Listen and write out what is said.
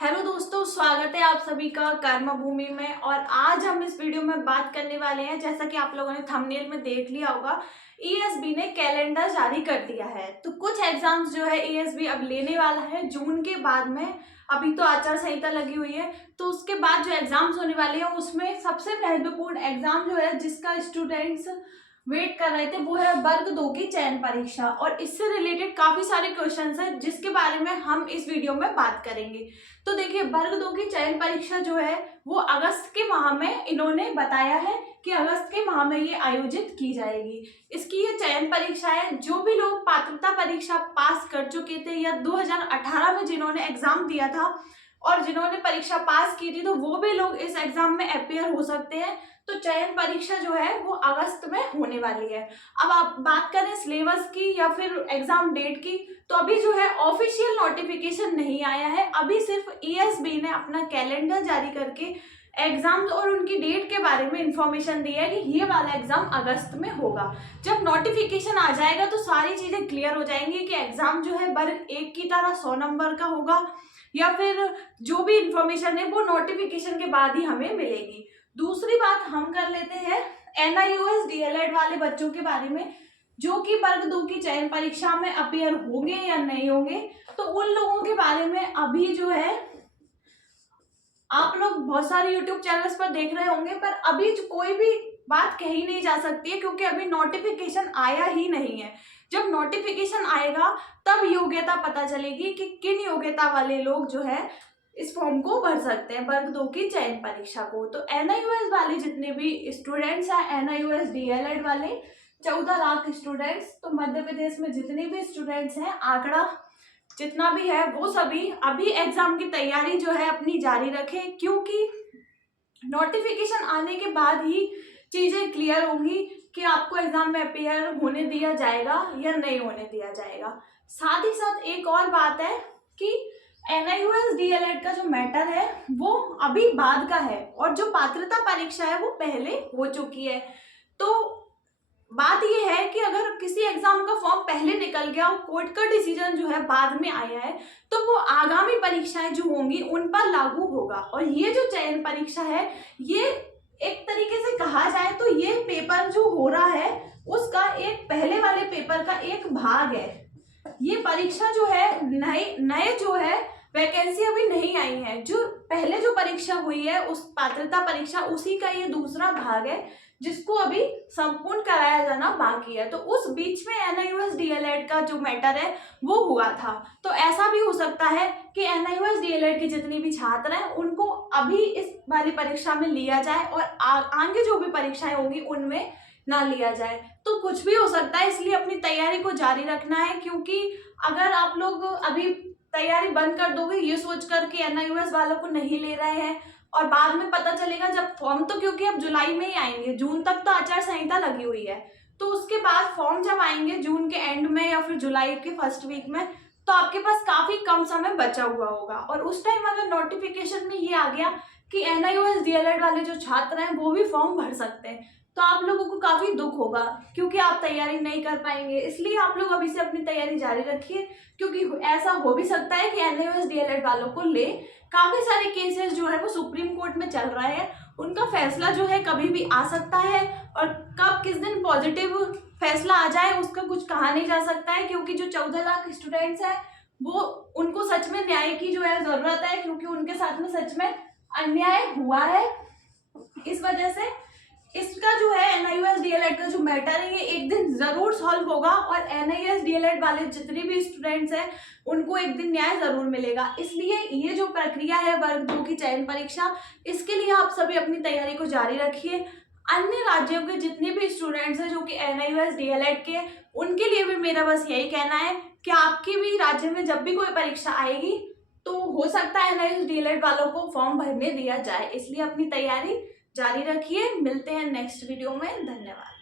Hello दोस्तों, स्वागत है आप सभी का कर्म भूमि में। और आज हम इस वीडियो में बात करने वाले हैं, जैसा कि आप लोगों ने थंबनेल में देख लिया होगा, ईएसबी ने कैलेंडर जारी कर दिया है। तो कुछ एग्जाम्स जो है ईएसबी अब लेने वाला है जून के बाद में। अभी तो आचार संहिता लगी हुई है, तो उसके बाद जो एग्जाम्स होने वाले हैं उसमें सबसे महत्वपूर्ण एग्जाम जो है जिसका स्टूडेंट्स वेट कर रहे थे वो है वर्ग 2 की चयन परीक्षा। और इससे रिलेटेड काफी सारे क्वेश्चंस हैं जिसके बारे में हम इस वीडियो में बात करेंगे। तो देखिए, वर्ग 2 की चयन परीक्षा जो है वो अगस्त के माह में इन्होंने बताया है कि अगस्त के माह में ये आयोजित की जाएगी। इसकी ये चयन परीक्षा है, जो भी लोग पात्रता परीक्षा पास कर चुके थे या 2018 में जिन्होंने एग्जाम दिया था और जिन्होंने परीक्षा पास की थी, तो वो भी लोग इस एग्जाम में अपियर हो सकते हैं। तो चयन परीक्षा जो है वो अगस्त में होने वाली है। अब आप बात करें सिलेबस की या फिर एग्जाम डेट की, तो अभी जो है ऑफिशियल नोटिफिकेशन नहीं आया है। अभी सिर्फ ईएसबी ने अपना कैलेंडर जारी करके एग्जाम्स और उनकी डेट के बारे में इंफॉर्मेशन दी है कि ये वाला एग्जाम अगस्त में होगा। जब नोटिफिकेशन आ जाएगा तो सारी चीजें क्लियर हो जाएंगी कि एग्जाम जो है वर्ग 1 की तरह 100 नंबर का होगा या फिर जो भी इंफॉर्मेशन है वो नोटिफिकेशन के बाद ही हमें मिलेगी। दूसरी बात हम कर लेते हैं एनआईओएस डीएलएड वाले बच्चों के बारे में, जो कि वर्ग 2 की चयन परीक्षा में अपियर होंगे या नहीं होंगे। तो उन लोगों के बारे में अभी जो है आप लोग बहुत सारे यूट्यूब चैनल्स पर देख रहे होंगे, पर अभी कोई भी बात कही नहीं जा सकती है क्योंकि अभी नोटिफिकेशन आया ही नहीं है। जब नोटिफिकेशन आएगा तब योग्यता पता चलेगी कि किन योग्यता वाले लोग जो है इस फॉर्म को भर सकते हैं वर्ग 2 की चयन परीक्षा को। तो एनआईओएस वाले जितने भी स्टूडेंट्स हैं, एनआईओएस डीएलएड वाले 14 लाख स्टूडेंट्स, तो मध्य प्रदेश में जितने भी स्टूडेंट्स हैं, आंकड़ा जितना भी है वो सभी अभी एग्जाम की तैयारी जो है अपनी जारी रखें, क्योंकि नोटिफिकेशन आने के बाद ही चीजें क्लियर होंगी कि आपको एग्जाम में अपियर होने दिया जाएगा या नहीं होने दिया जाएगा। साथ ही साथ एक और बात है कि एनआईओएस डीएलएड का जो मैटर है वो अभी बाद का है और जो पात्रता परीक्षा है वो पहले हो चुकी है। तो बात ये है कि अगर किसी एग्जाम का फॉर्म पहले निकल गया और कोर्ट का डिसीजन जो है बाद में आया है, तो वो आगामी परीक्षाएं जो होंगी उन पर लागू होगा। और ये जो चयन परीक्षा है, ये एक तरीके से कहा जाए तो ये पेपर जो हो रहा है उसका एक पहले वाले पेपर का एक भाग है। ये परीक्षा जो है नए जो है वैकेंसी अभी नहीं आई है। जो पहले जो परीक्षा हुई है उस पात्रता परीक्षा, उसी का ये दूसरा भाग है जिसको अभी संपूर्ण कराया जाना बाकी है। तो उस बीच में एनआईओएस डीएलएड का जो मैटर है वो हुआ था। तो ऐसा भी हो सकता है कि एनआईओएस डीएलएड के जितने भी छात्र हैं उनको अभी इस वाली परीक्षा में लिया जाए और आगे जो भी परीक्षाएं होंगी उनमें ना लिया जाए। तो कुछ भी हो सकता है, इसलिए अपनी तैयारी को जारी रखना है। क्योंकि अगर आप लोग अभी तैयारी बंद कर दोगे ये सोच कर कि एनआईओएस वालों को नहीं ले रहे हैं और बाद में पता चलेगा जब फॉर्म, तो क्योंकि अब जुलाई में ही आएंगे, जून तक तो आचार संहिता लगी हुई है, तो उसके बाद फॉर्म जब आएंगे जून के एंड में या फिर जुलाई के फर्स्ट वीक में, तो आपके पास काफी कम समय बचा हुआ होगा। और उस टाइम अगर नोटिफिकेशन में ये आ गया कि एनआईओएस डीएलएड वाले जो छात्र हैं वो भी फॉर्म भर सकते हैं, तो आप लोगों को काफी दुख होगा क्योंकि आप तैयारी नहीं कर पाएंगे। इसलिए आप लोग अभी से अपनी तैयारी जारी रखिए, क्योंकि ऐसा हो भी सकता है कि एनआईओएस डीएलएड वालों को ले। काफी सारे केसेस जो है वो सुप्रीम कोर्ट में चल रहे हैं, उनका फैसला जो है कभी भी आ सकता है और कब किस दिन पॉजिटिव फैसला आ जाए उसका कुछ कहा नहीं जा सकता है। क्योंकि जो 14 लाख स्टूडेंट्स हैं वो, उनको सच में न्याय की जो है जरूरत है, क्योंकि उनके साथ में सच में अन्याय हुआ है। इस वजह से इसका जो है एनआईओएस डीएलएड का जो मैटर है ये एक दिन जरूर सॉल्व होगा और एनआईओएस डीएलएड वाले जितने भी स्टूडेंट्स हैं उनको एक दिन न्याय जरूर मिलेगा। इसलिए ये जो प्रक्रिया है वर्ग 2 की चयन परीक्षा, इसके लिए आप सभी अपनी तैयारी को जारी रखिए। अन्य राज्यों के जितने भी स्टूडेंट्स हैं जो कि एनआईओएस डीएलएड के, उनके लिए भी मेरा बस यही कहना है कि आपके भी राज्य में जब भी कोई परीक्षा आएगी तो हो सकता है एनआईओएस डीएलएड वालों को फॉर्म भरने दिया जाए। इसलिए अपनी तैयारी जारी रखिए। मिलते हैं नेक्स्ट वीडियो में। धन्यवाद।